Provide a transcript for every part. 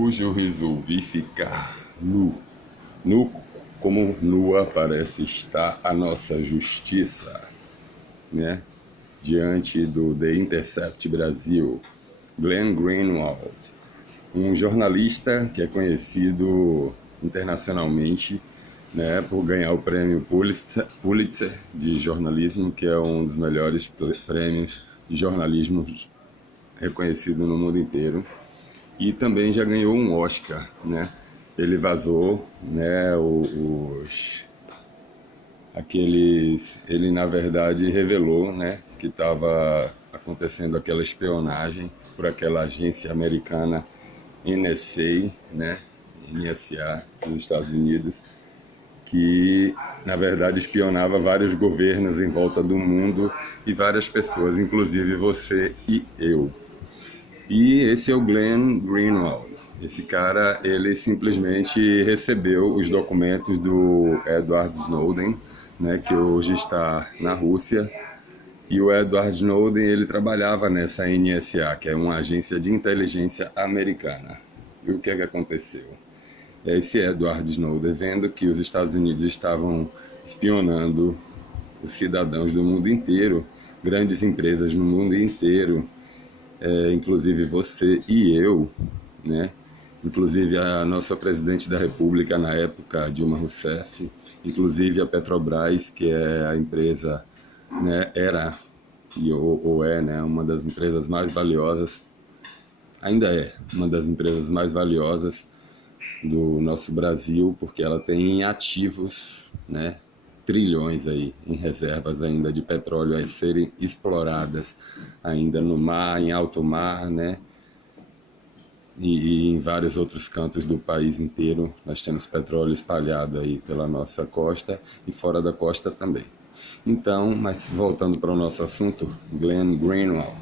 Hoje eu resolvi ficar nu. Nu como nua parece estar a nossa justiça, né? Diante do The Intercept Brasil, Glenn Greenwald, um jornalista que é conhecido internacionalmente, né, por ganhar o prêmio Pulitzer de jornalismo, que é um dos melhores prêmios de jornalismo reconhecido no mundo inteiro. E também já ganhou um Oscar, né? Ele vazou, né, ele na verdade revelou, né, que estava acontecendo aquela espionagem por aquela agência americana NSA, né, NSA dos Estados Unidos, que na verdade espionava vários governos em volta do mundo e várias pessoas, inclusive você e eu. E esse é o Glenn Greenwald. Esse cara, ele simplesmente recebeu os documentos do Edward Snowden, né, que hoje está na Rússia. E o Edward Snowden, ele trabalhava nessa NSA, que é uma agência de inteligência americana. E o que é que aconteceu? Esse Edward Snowden, vendo que os Estados Unidos estavam espionando os cidadãos do mundo inteiro, grandes empresas no mundo inteiro, inclusive você e eu, né? Inclusive a nossa presidente da República na época, Dilma Rousseff, inclusive a Petrobras, que é a empresa, né, era ou é, né, uma das empresas mais valiosas, ainda é uma das empresas mais valiosas do nosso Brasil, porque ela tem ativos, né, trilhões aí em reservas ainda de petróleo a serem exploradas ainda no mar, em alto mar, né? E em vários outros cantos do país inteiro nós temos petróleo espalhado aí pela nossa costa e fora da costa também. Então, mas voltando para o nosso assunto, Glenn Greenwald,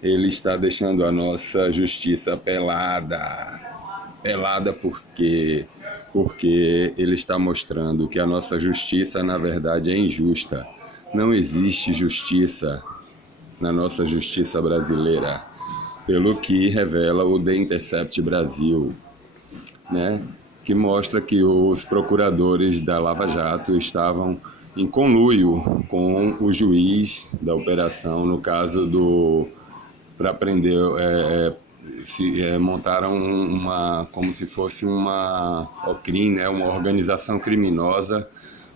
ele está deixando a nossa justiça pelada. Pelada porque ele está mostrando que a nossa justiça, na verdade, é injusta. Não existe justiça na nossa justiça brasileira, pelo que revela o The Intercept Brasil, né? Que mostra que os procuradores da Lava Jato estavam em conluio com o juiz da operação, no caso para prender, montaram como se fosse uma OCRIM, né, uma organização criminosa,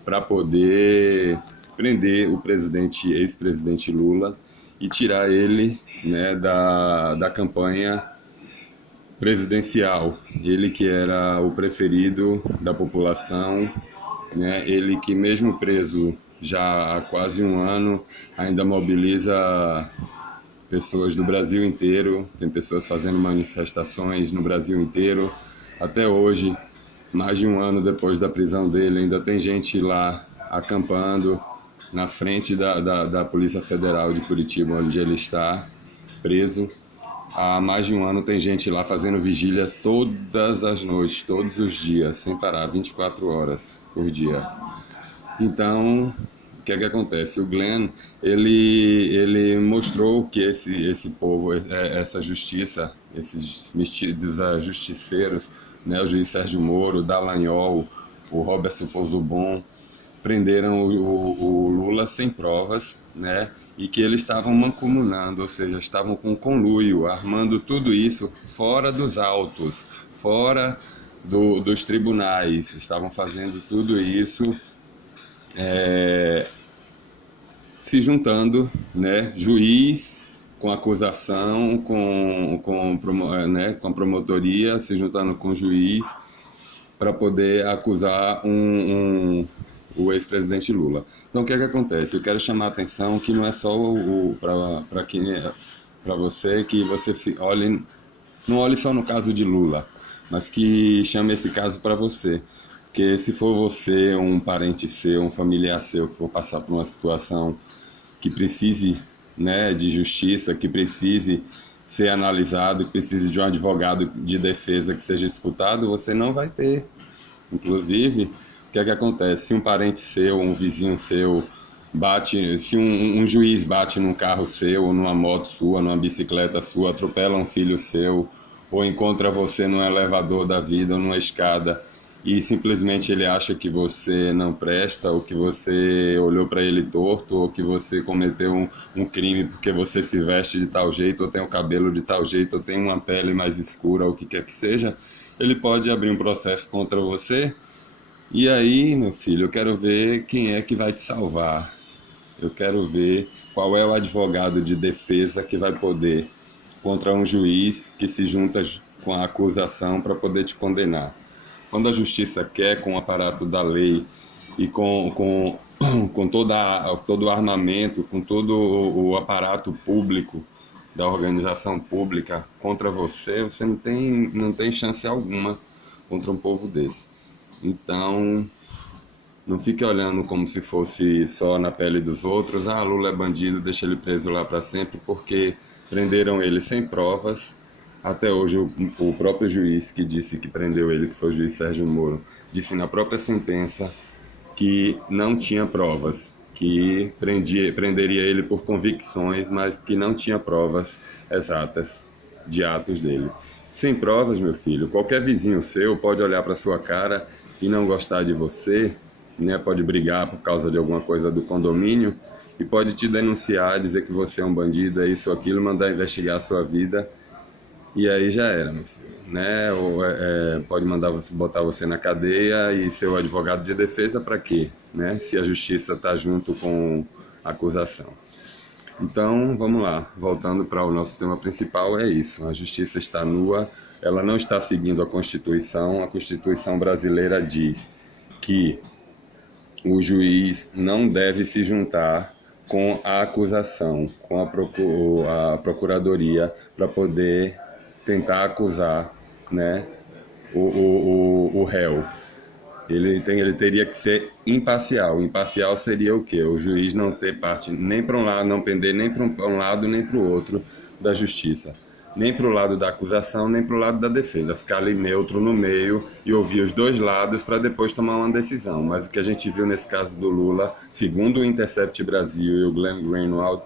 para poder prender o ex-presidente Lula e tirar ele, né, da campanha presidencial. Ele que era o preferido da população, né, ele que mesmo preso já há quase um ano ainda mobiliza pessoas do Brasil inteiro, tem pessoas fazendo manifestações no Brasil inteiro. Até hoje, mais de um ano depois da prisão dele, ainda tem gente lá acampando na frente da Polícia Federal de Curitiba, onde ele está preso. Há mais de um ano tem gente lá fazendo vigília todas as noites, todos os dias, sem parar, 24 horas por dia. Então, o que é que acontece? O Glenn, ele mostrou que esse povo, essa justiça, esses metidos a justiceiros, né, o juiz Sérgio Moro, o Dallagnol, o Roberto Pozzobon, prenderam o Lula sem provas, né, e que eles estavam mancomunando, ou seja, estavam com conluio, armando tudo isso fora dos autos, fora dos tribunais, estavam fazendo tudo isso se juntando, né, juiz com acusação, né, com a promotoria, se juntando com o juiz para poder acusar o ex-presidente Lula. Então, o que é que acontece? Eu quero chamar a atenção que não é só para você, que você não olhe só no caso de Lula, mas que chame esse caso para você. Porque se for você, um parente seu, um familiar seu que for passar por uma situação que precise, né, de justiça, que precise ser analisado, que precise de um advogado de defesa que seja escutado, você não vai ter. Inclusive, o que é que acontece? Se um parente seu, um vizinho seu se um juiz bate num carro seu, ou numa moto sua, numa bicicleta sua, atropela um filho seu, ou encontra você num elevador da vida ou numa escada e simplesmente ele acha que você não presta, ou que você olhou para ele torto, ou que você cometeu um crime porque você se veste de tal jeito, ou tem o cabelo de tal jeito, ou tem uma pele mais escura, ou o que quer que seja, ele pode abrir um processo contra você. E aí, meu filho, eu quero ver quem é que vai te salvar. Eu quero ver qual é o advogado de defesa que vai poder, contra um juiz que se junta com a acusação para poder te condenar. Quando a justiça quer, com o aparato da lei e com todo o armamento, com todo o aparato público, da organização pública contra você, você não tem chance alguma contra um povo desse. Então, não fique olhando como se fosse só na pele dos outros. Ah, Lula é bandido, deixa ele preso lá para sempre, porque prenderam ele sem provas. Até hoje, o próprio juiz que disse que prendeu ele, que foi o juiz Sérgio Moro, disse na própria sentença que não tinha provas, que prenderia ele por convicções, mas que não tinha provas exatas de atos dele. Sem provas, meu filho, qualquer vizinho seu pode olhar para sua cara e não gostar de você, né? Pode brigar por causa de alguma coisa do condomínio e pode te denunciar, dizer que você é um bandido, é isso ou aquilo, mandar investigar a sua vida. E aí já era, meu filho, né? Ou pode mandar botar você na cadeia e seu advogado de defesa para quê, né? Se a justiça está junto com a acusação. Então, vamos lá, voltando para o nosso tema principal, é isso. A justiça está nua, ela não está seguindo a Constituição brasileira diz que o juiz não deve se juntar com a acusação, com a procuradoria, para poder tentar acusar, né, o réu. Ele teria que ser imparcial. Imparcial seria o quê? O juiz não ter parte nem para um lado, não pender nem para um lado nem para o outro da justiça. Nem para o lado da acusação, nem para o lado da defesa. Ficar ali neutro no meio e ouvir os dois lados para depois tomar uma decisão. Mas o que a gente viu nesse caso do Lula, segundo o Intercept Brasil e o Glenn Greenwald,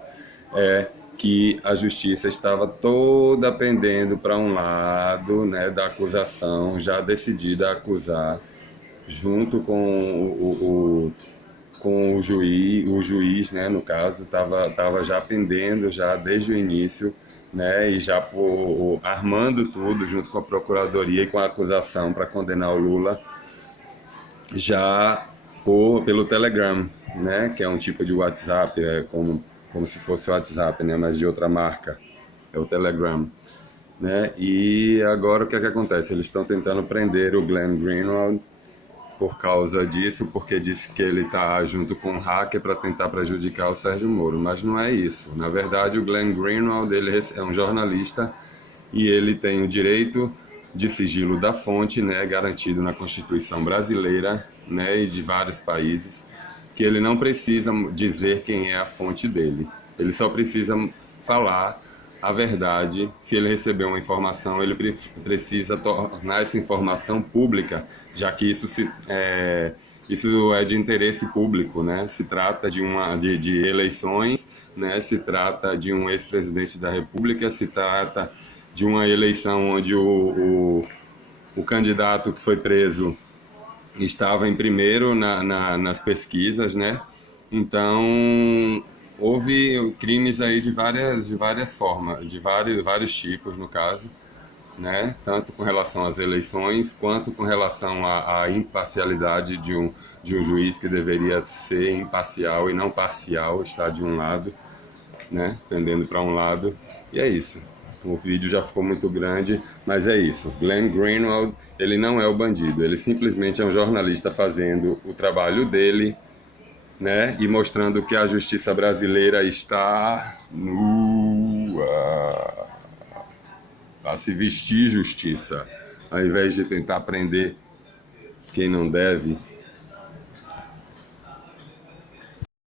é que a justiça estava toda pendendo para um lado, né, da acusação, já decidida a acusar, junto com o juiz, né, no caso, estava já pendendo já desde o início, né, e já armando tudo junto com a procuradoria e com a acusação para condenar o Lula, já pelo Telegram, né, que é um tipo de WhatsApp, como se fosse o WhatsApp, né, mas de outra marca, é o Telegram, né? E agora o que é que acontece? Eles estão tentando prender o Glenn Greenwald por causa disso, porque disse que ele está junto com um hacker para tentar prejudicar o Sérgio Moro, mas não é isso. Na verdade, o Glenn Greenwald, ele é um jornalista e ele tem o direito de sigilo da fonte, né, garantido na Constituição brasileira, né, e de vários países, que ele não precisa dizer quem é a fonte dele. Ele só precisa falar a verdade. Se ele receber uma informação, ele precisa tornar essa informação pública, já que isso é de interesse público, né? Se trata de eleições, né? Se trata de um ex-presidente da República, se trata de uma eleição onde o candidato que foi preso estava em primeiro nas pesquisas, né? Então, houve crimes aí de várias formas, de vários tipos, no caso, né? Tanto com relação às eleições, quanto com relação à imparcialidade de um juiz que deveria ser imparcial e não parcial, estar de um lado, né? Pendendo para um lado. E é isso. O vídeo já ficou muito grande, mas é isso. Glenn Greenwald, ele não é o bandido, ele simplesmente é um jornalista fazendo o trabalho dele, né? E mostrando que a justiça brasileira está nua, a se vestir justiça, ao invés de tentar prender quem não deve,